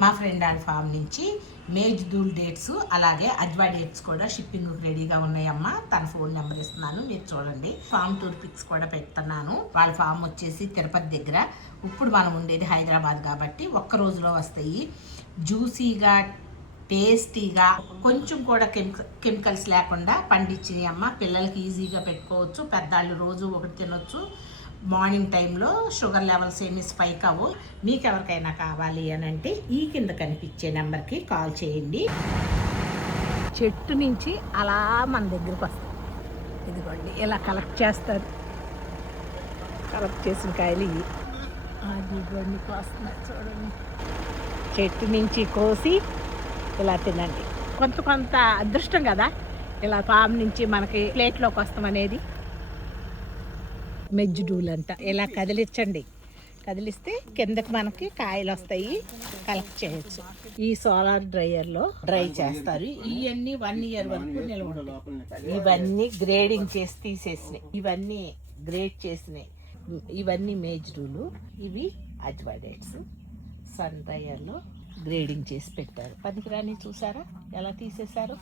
మా friend and form నుంచి మేజ్దూల్ dates అలాగే అజ్వా డేట్స్ కూడా షిప్పింగ్ రెడీగా ఉన్నాయమ్మా. తన ఫోన్ నెంబర్ ఇస్తున్నాను, మీరు చూడండి. ఫామ్ టూర్ పిక్స్ కూడా పెడుతున్నాను. వాళ్ళ ఫామ్ వచ్చేసి తిరుపతి దగ్గర. ఇప్పుడు మనం ఉండేది హైదరాబాద్ కాబట్టి ఒక్క రోజులో వస్తాయి. జ్యూసీగా, టేస్టీగా, కొంచెం కూడా కెమికల్స్ లేకుండా పండించినాయి అమ్మ. పిల్లలకి ఈజీగా పెట్టుకోవచ్చు, పెద్దవాళ్ళు రోజు ఒకటి తినొచ్చు. మార్నింగ్ టైంలో షుగర్ లెవెల్స్ ఏమి స్పైక్ అవ్వు. మీకు ఎవరికైనా కావాలి అని అంటే ఈ కింద కనిపించే నెంబర్కి కాల్ చేయండి. చెట్టు నుంచి అలా మన దగ్గరకు వస్తాయి. ఇదిగోండి ఇలా కలెక్ట్ చేస్తారు. కలెక్ట్ చేసిన కాయలు ఇవి అదిగోండి వస్తున్నాయి చూడండి. చెట్టు నుంచి కోసి ఇలా తినండి. కొంత అదృష్టం కదా ఇలా ఫామ్ నుంచి మనకి ప్లేట్లోకి వస్తామనేది. మెజ్జుడూల్ అంట. ఇలా కదిలించండి, కదిలిస్తే కిందకి మనకి కాయలు వస్తాయి, కలెక్ట్ చేయొచ్చు. ఈ సోలార్ డ్రైయర్లో డ్రై చేస్తారు. ఇవన్నీ 1 year వరకు నిల్వ ఉంటాయి. ఇవన్నీ గ్రేడింగ్ చేసి తీసేసినాయి, ఇవన్నీ గ్రేడ్ చేసినాయి. ఇవన్నీ మేజ్డూలు, ఇవి అజ్వా డేట్స్. సన్ డ్రైయర్లో గ్రేడింగ్ చేసి పెట్టారు. పనికిరాని చూసారా ఎలా తీసేశారు.